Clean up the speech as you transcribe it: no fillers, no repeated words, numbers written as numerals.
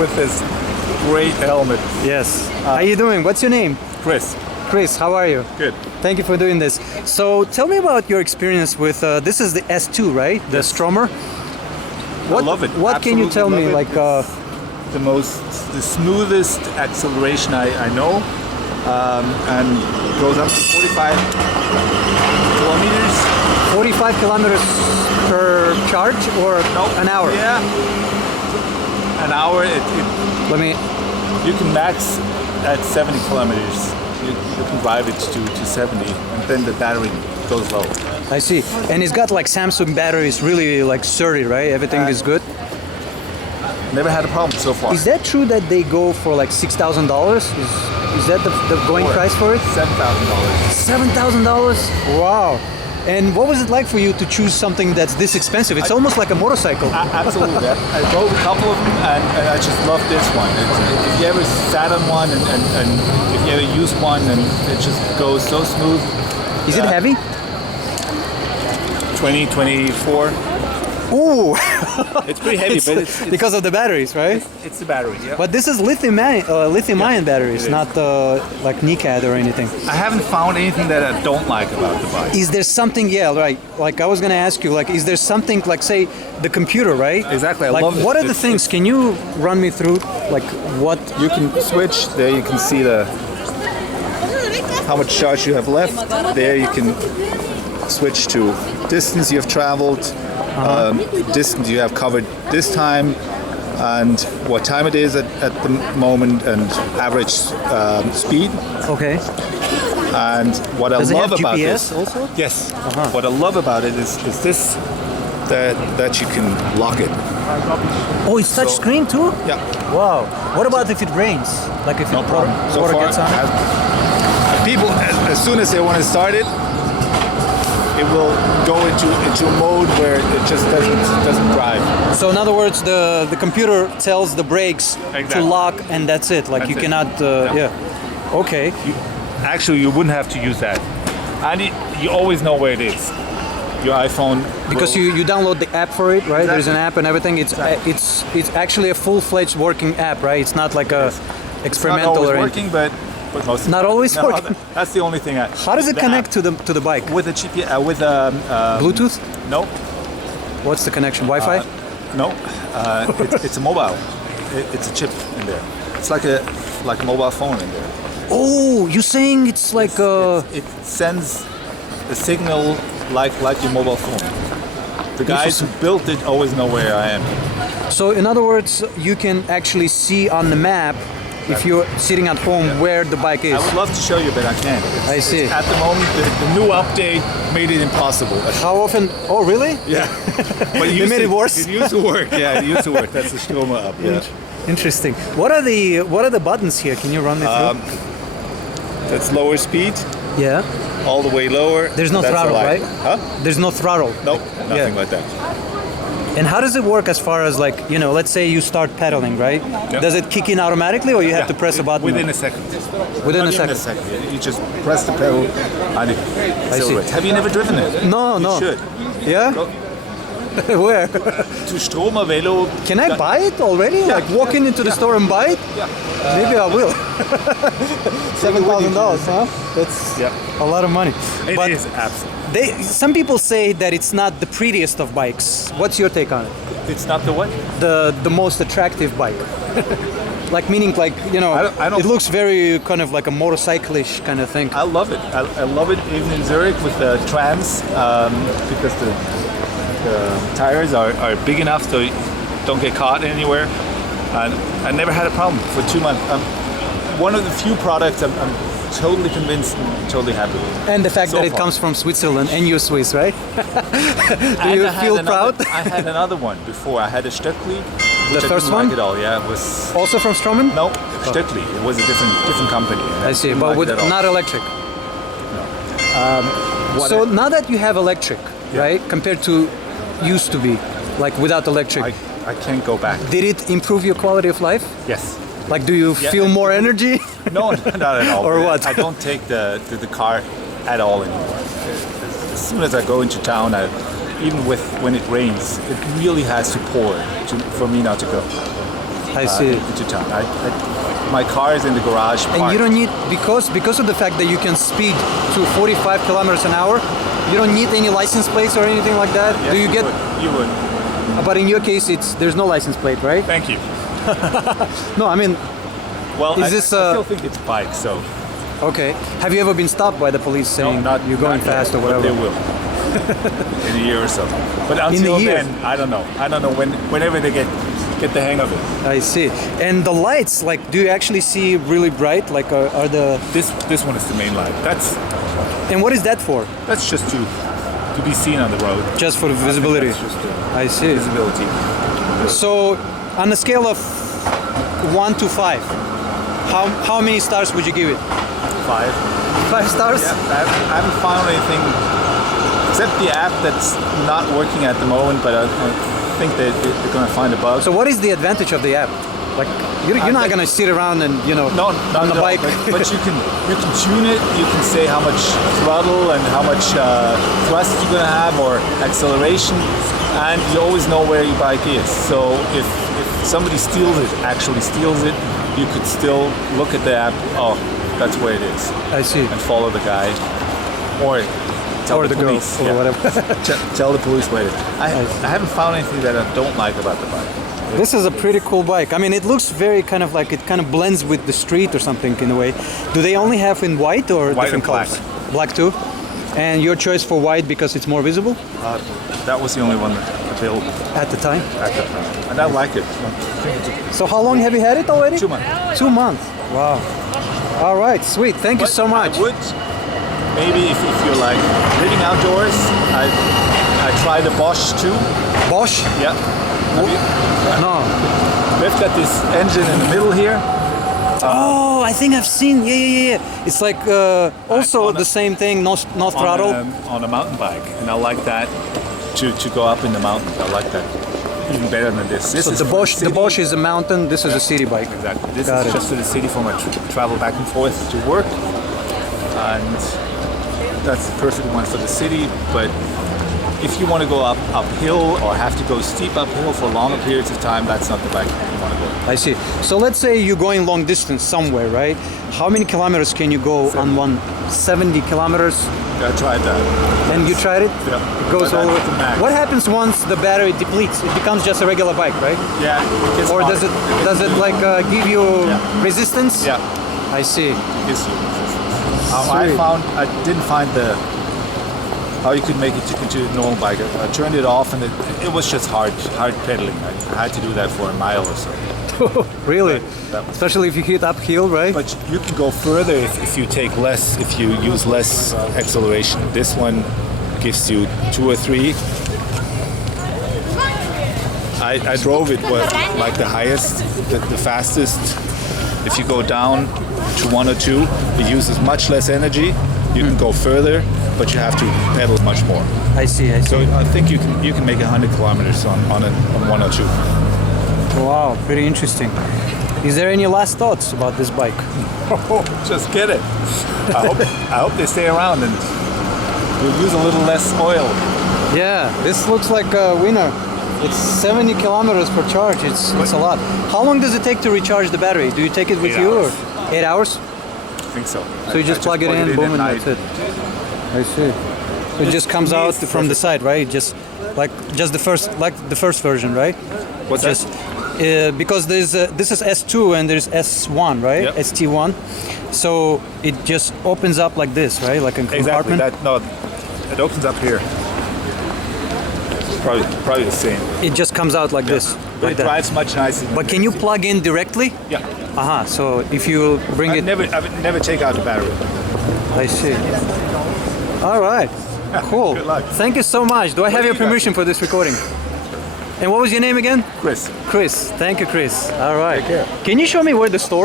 with this great helmet. Yes. How you doing? What's your name? Chris. Chris, how are you? Good. Thank you for doing this. So tell me about your experience with, this is the S2, right? The Stromer? I love it. What can you tell me? Like the smoothest acceleration I know, and it goes up to 45 kilometers. 45 kilometers per charge or an hour? Yeah. An hour. Let me. You can max at 70 kilometers. You can drive it to 70, and then the battery goes low. I see. And it's got like Samsung batteries, really like sturdy, right? Everything is good. Never had a problem so far. Is that true that they go for like $6,000? Is that the going price for it? $7,000. $7,000? Wow. And what was it like for you to choose something that's this expensive? It's almost like a motorcycle. Absolutely. I drove a couple of them, and I just love this one. If you ever sat on one, and if you ever used one, and it just goes so smooth. Is it heavy? 20, 24. Ooh! It's pretty heavy, but it's because of the batteries, right? It's the battery, yeah. But this is lithium-ion batteries, not like NiCad or anything. I haven't found anything that I don't like about the bike. Is there something? Yeah, right. Like I was gonna ask you, like, is there something like, say, the computer, right? Exactly. I like, love it. What are the things? Can you run me through, like, what you can switch? There, you can see how much charge you have left. There, you can switch to distance you have traveled. Distance you have covered this time, and what time it is at the moment, and average speed. Okay. And what I love about GPS this, also? yes. What I love about it is this that you can lock it. Oh, it's touch screen too? Yeah. Wow. What about if it rains? Like if No problem. So water far, gets on it? people as soon as they want to start it, it will go into a mode where it just doesn't drive. So in other words, the computer tells the brakes to lock, and that's it. Like That's you it. cannot. Okay. Actually, you wouldn't have to use that, and you always know where it is. Your iPhone. Because you download the app for it, right? Exactly. There's an app and everything. It's it's actually a full-fledged working app, right? It's not like a experimental it's not or always anything. working, but most Not always no, working. That's the only thing. How does it connect to the bike? With a GPS? With Bluetooth? No. What's the connection? Wi-Fi? No. It's a mobile. It's a chip in there. It's like a mobile phone in there. Oh, you're saying it's like It sends a signal like your mobile phone. The guys who built it always know where I am. So in other words, you can actually see on the map if you're sitting at home where the bike is. I would love to show you, but I can't. I see. At the moment, the new update made it impossible. How often? Oh, really? Yeah. But They made it worse? It used to work. Yeah, it used to work. That's the Stromer up. Yeah. Interesting. What are the buttons here? Can you run me through? That's lower speed, Yeah. all the way lower. There's no That's throttle, a right? Huh? There's no throttle. Nope, nothing Yeah. like that. And how does it work as far as like, let's say you start pedaling, right? Yep. Does it kick in automatically or you have to press a button? Within a second. Within Not a even second. You just press the pedal and it accelerates. Have you never driven it? No, You no. should. Yeah? Go Where? to Stromer Velo. Can I buy it already? Like walking into the store and buy it? Yeah. Maybe I will. $7,000, huh? That's a lot of money. It But is absolutely. some people say that it's not the prettiest of bikes. What's your take on it? It's not the what? The most attractive bike. Like meaning like, I don't- it looks very kind of like a motorcyclish kind of thing. I love it. I love it even in Zurich with the trams because the tires are big enough so you don't get caught anywhere. And I never had a problem for 2 months. One of the few products I'm totally convinced and totally happy with. And the fact So that it far. comes from Switzerland and you're Swiss, right? Do And you I had feel another- proud? I had another one before. I had a Stöckli. The first one? Like it all. Yeah, it was Also from Stroman? no Stöckli. It was a different company. I see, didn't but like with it at all. not electric. What So now that you have electric, right, compared to used to be, like without electric, I can't go back. did it improve your quality of life? Yes. Like, do you Yeah. feel more energy? No, not at all. Or what? I don't take the car at all anymore. As soon as I go into town, even when it rains, it really has to pour for me not to go. I see. into town. My car is in the garage. And parked. you don't need, because of the fact that you can speed to 45 kilometers an hour, you don't need any license plates or anything like that. Yes, Do you get? You would. But in your case, there's no license plate, right? Thank you. No, I mean, Well, Is I this, still think it's bike, so okay. Have you ever been stopped by the police saying not you're going not yet, fast or but whatever? They will. In a year or so. But until year? then, I don't know. I don't know whenever they get the hang of it. I see. And the lights, like, do you actually see really bright? Like, are the? This one is the main light. And what is that for? That's just to be seen on the road. Just for visibility. That's just I see. visibility. So, on a scale of 1 to 5, how many stars would you give it? 5. 5 stars? Yeah, I haven't found anything except the app that's not working at the moment, but I think they're going to find a bug. So, what is the advantage of the app? Like, you're not gonna sit around and No, on the bike. but you can tune it. You can say how much throttle and how much thrust you're gonna have or acceleration, and you always know where your bike is. So if somebody actually steals it, you could still look at the app. Oh, that's where it is, I see. and follow the guy, or tell Or the the girl, police, or whatever. Tell the police where it is. I haven't found anything that I don't like about the bike. This is a pretty cool bike. I mean, it looks very kind of like it kind of blends with the street or something in a way. Do they only have in white or White different and black. colors? Black too. And your choice for white because it's more visible That was the only one available at the time. at that time, and I like it. So how long have you had it already? 2 months. 2 months. Wow. All right, sweet. Thank you so much. I would maybe if you're like living outdoors, I try the Bosch too. Bosch? Yeah. No. They've got this engine in the middle here. Oh, I think I've seen. Yeah. It's like also on a- the same thing. No throttle. on a mountain bike, and I like that to go up in the mountains. I like that even better than this. This So is the for Bosch, the city. Bosch is a mountain. This is a city bike. Exactly. This Got is it. just to the city for my travel back and forth to work, and that's the perfect one for the city. But if you want to go uphill or have to go steep uphill for longer periods of time, that's not the bike you want to go. I see. So let's say you're going long distance somewhere, right? How many kilometers can you go on one? 70 kilometers. I tried that. And you tried it? Yeah. It goes But all the way. that's the max. What happens once the battery depletes? It becomes just a regular bike, right? Yeah. It gets Or hard. does it like give you Yeah. resistance? Yeah. I see. It gives you resistance. Sweet. I didn't find how you could make it into a normal bike. I turned it off and it was just hard pedaling. I had to do that for a mile or so. Really? That was- Especially if you hit uphill, right? But you can go further if you take less, if you use less acceleration. This one gives you 2 or 3. I drove it like the highest, the fastest. If you go down to 1 or 2, it uses much less energy. You can go further, but you have to pedal much more. I see. So I think you can make 100 kilometers on 1 or 2. Wow, pretty interesting. Is there any last thoughts about this bike? Just get it. I hope they stay around and we'll use a little less oil. Yeah, this looks like a winner. It's 70 kilometers per charge. It's a lot. How long does it take to recharge the battery? Do you take it with 8 you hours. or 8 hours? I think so. So you just plug it in, boom, and at that's night. it. I see. So it just comes to me, out it's from the perfect. side, right? Just the first version, right? What's Just that? because this is S2 and there's S1, right? Yep. ST1. So it just opens up like this, right? Like a Exactly. compartment. It opens up here. It's probably the same. It just comes out like this, But like it that. drives much nicer. But can you plug in directly? Yeah. Aha. So if you bring I it, would never take out the battery. I see. All right. Cool. Good luck. Thank you so much. Do I have do your you got? permission for this recording? And what was your name again? Chris. Chris. Thank you, Chris. All right. Take care. Can you show me where the store